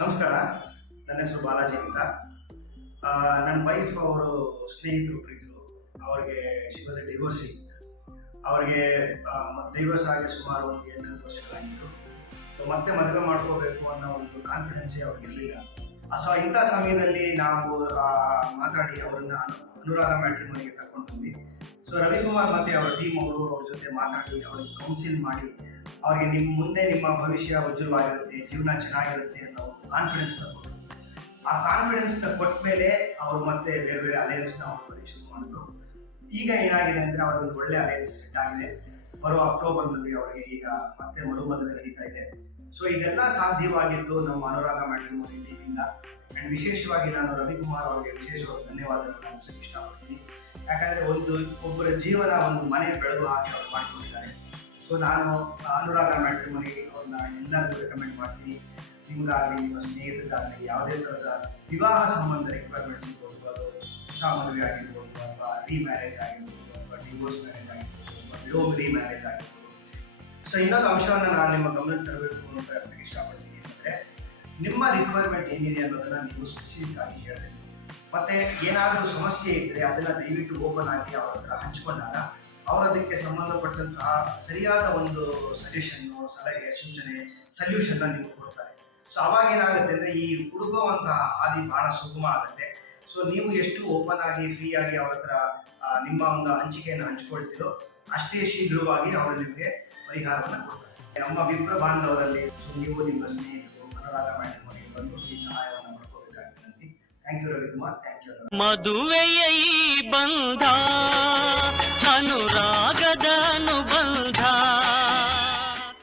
ನಮಸ್ಕಾರ. ನನ್ನ ಹೆಸರು ಬಾಲಾಜಿ ಅಂತ. ನನ್ನ ವೈಫ್ ಅವರು ಸ್ನೇಹಿತರು ಇದ್ರು. ಅವ್ರಿಗೆ ಶಿ ವಾಸ್ ಎ ಡಿವೋರ್ಸಿ. ಅವ್ರಿಗೆ ಡೈವರ್ಸ್ ಆಗಿ ಸುಮಾರು ಒಂದು 8-10 ವರ್ಷಗಳಾಗಿತ್ತು. ಸೊ ಮತ್ತೆ ಮದುವೆ ಮಾಡ್ಕೋಬೇಕು ಅನ್ನೋ ಒಂದು ಕಾನ್ಫಿಡೆನ್ಸೇ ಅವ್ರಿಗೆ ಇರಲಿಲ್ಲ. ಸೊ ಇಂಥ ಸಮಯದಲ್ಲಿ ನಾವು ಮಾತಾಡಿ ಅವರನ್ನ ಅನುರಾಧ ಮ್ಯಾಟ್ರಿಮೋನಿಗೆ ಕರ್ಕೊಂಡು ಬಂದ್ವಿ. ಸೊ ರವಿಕುಮಾರ್ ಮತ್ತೆ ಅವರ ಟೀಮ್ ಅವರು ಅವ್ರ ಜೊತೆ ಮಾತಾಡಿ ಅವ್ರಿಗೆ ಕೌನ್ಸಿಲ್ ಮಾಡಿ ಅವ್ರಿಗೆ ಮುಂದೆ ನಿಮ್ಮ ಭವಿಷ್ಯ ಉಜ್ವಲವಾಗಿರುತ್ತೆ, ಜೀವನ ಚೆನ್ನಾಗಿರುತ್ತೆ ಅನ್ನೋ ಒಂದು ಕಾನ್ಫಿಡೆನ್ಸ್ ಕೊಟ್ಟರು. ಆ ಕಾನ್ಫಿಡೆನ್ಸ್ ಕೊಟ್ಟ ಮೇಲೆ ಅವ್ರು ಮತ್ತೆ ಬೇರೆ ಬೇರೆ ಅಲಯನ್ಸ್ನ ಅವ್ರು ಶುರು ಮಾಡಿದ್ರು. ಈಗ ಏನಾಗಿದೆ ಅಂದ್ರೆ ಅವ್ರಿಗೊಂದು ಒಳ್ಳೆ ಅಲಯನ್ಸ್ ಸೆಟ್ ಆಗಿದೆ. ಬರೋ ಅಕ್ಟೋಬರ್ನಲ್ಲಿ ಅವರಿಗೆ ಈಗ ಮತ್ತೆ ಮದುವೆ ನಡೀತಾ ಇದೆ. ಸೊ ಇದೆಲ್ಲ ಸಾಧ್ಯವಾಗಿದ್ದು ನಮ್ಮ ಅನುರಾಧ ಮ್ಯಾಟ್ರಿಮೋನಿ ಟೀಮಿಂದ. ಅಂಡ್ ವಿಶೇಷವಾಗಿ ನಾನು ರವಿಕುಮಾರ್ ಅವರಿಗೆ ವಿಶೇಷವಾಗಿ ಧನ್ಯವಾದಗಳನ್ನು ಅನಿಸೋಕೆ ಇಷ್ಟಪಡ್ತೀನಿ. ಯಾಕಂದ್ರೆ ಒಬ್ಬರ ಜೀವನ ಒಂದು ಮನೆ ಬೆಳಗು ಹಾಕಿ ಅವ್ರು ಮಾಡಿಕೊಂಡಿದ್ದಾರೆ. ಸೊ ನಾನು ಅನುರಾಧ ಮ್ಯಾಟ್ರಿಮೋನಿ ಅವ್ರನ್ನ ಎಲ್ಲರಿಗೂ ರೆಕಮೆಂಡ್ ಮಾಡ್ತೀನಿ. ನಿಮಗಾಗಲಿ ನಿಮ್ಮ ಸ್ನೇಹಿತರಿಗಾಗಲಿ ಯಾವುದೇ ಥರದ ವಿವಾಹ ಸಂಬಂಧ ರಿಕ್ವೈರ್ಮೆಂಟ್ಸ್ ಇರ್ಬೋದು, ಅದು ಹೊಸ ಮದುವೆ ಆಗಿರ್ಬೋದು, ಅಥವಾ ರೀಮ್ಯಾರೇಜ್ ಆಗಿರ್ಬೋದು, ಅಥವಾ ಡಿವೋರ್ಸ್ ಮ್ಯಾರೇಜ್ ಆಗಿರ್ಬೋದು, ಅಥವಾ ವಿಡೋ ರೀಮ್ಯಾರೇಜ್ ಆಗಿರ್ಬೋದು. ಸೊ ಇನ್ನೊಂದು ಅಂಶವನ್ನು ನಾನು ನಿಮ್ಮ ಗಮನಕ್ಕೆ ತರಬೇಕು ಅಂತ ಇಷ್ಟಪಡ್ತೀನಿ. ಅಂದರೆ ನಿಮ್ಮ ರಿಕ್ವೈರ್ಮೆಂಟ್ ಏನಿದೆ ಅನ್ನೋದನ್ನು ನೀವು ಸ್ಪೆಸಿಫಿಕ್ ಆಗಿ ಹೇಳಬೇಕು. ಮತ್ತೆ ಏನಾದರೂ ಸಮಸ್ಯೆ ಇದ್ದರೆ ಅದನ್ನು ದಯವಿಟ್ಟು ಓಪನ್ ಆಗಿ ಅವ್ರ ಹತ್ರ ಹಂಚ್ಕೊಂಡಾಗ ಅವರದಕ್ಕೆ ಸಂಬಂಧಪಟ್ಟಂತಹ ಸರಿಯಾದ ಒಂದು ಸಜೆಷನ್ನು, ಸಲಹೆ, ಸೂಚನೆ, ಸಲ್ಯೂಷನ್ನ ನಿಮಗೆ ಕೊಡ್ತಾರೆ. ಸೊ ಅವಾಗ ಏನಾಗುತ್ತೆ ಅಂದರೆ ಈ ಹುಡುಕುವಂತಹ ಹಾದಿ ಬಹಳ ಸುಗಮ ಆಗುತ್ತೆ. ಸೊ ನೀವು ಎಷ್ಟು ಓಪನ್ ಆಗಿ ಫ್ರೀ ಆಗಿ ಅವ್ರ ಹತ್ರ ನಿಮ್ಮ ಒಂದು ಹಂಚಿಕೆಯನ್ನು ಹಂಚ್ಕೊಳ್ತೀರೋ ಅಷ್ಟೇ ಶೀಘ್ರವಾಗಿ ಅವರು ನಿಮಗೆ ಪರಿಹಾರವನ್ನು ಕೊಡ್ತಾರೆ. ನಮ್ಮ ವಿಪ್ರ ಬಾಂಧವರಲ್ಲಿ ನೀವು ನಿಮ್ಮ ಸ್ನೇಹಿತರು ಅನುರಾಧ ಮ್ಯಾಟ್ರಿಮೋನಿಗೆ ಬಂದು ಈ ಸಹಾಯವನ್ನು ಮಾಡ್ಕೋಬೇಕಾಗಿ ವಿನಂತಿ. Thank you Ravikumar. Thank you. ಮದುವೆಯ ಈ ಬಂಧ ಅನುರಾಗದ ಅನುಬಂಧ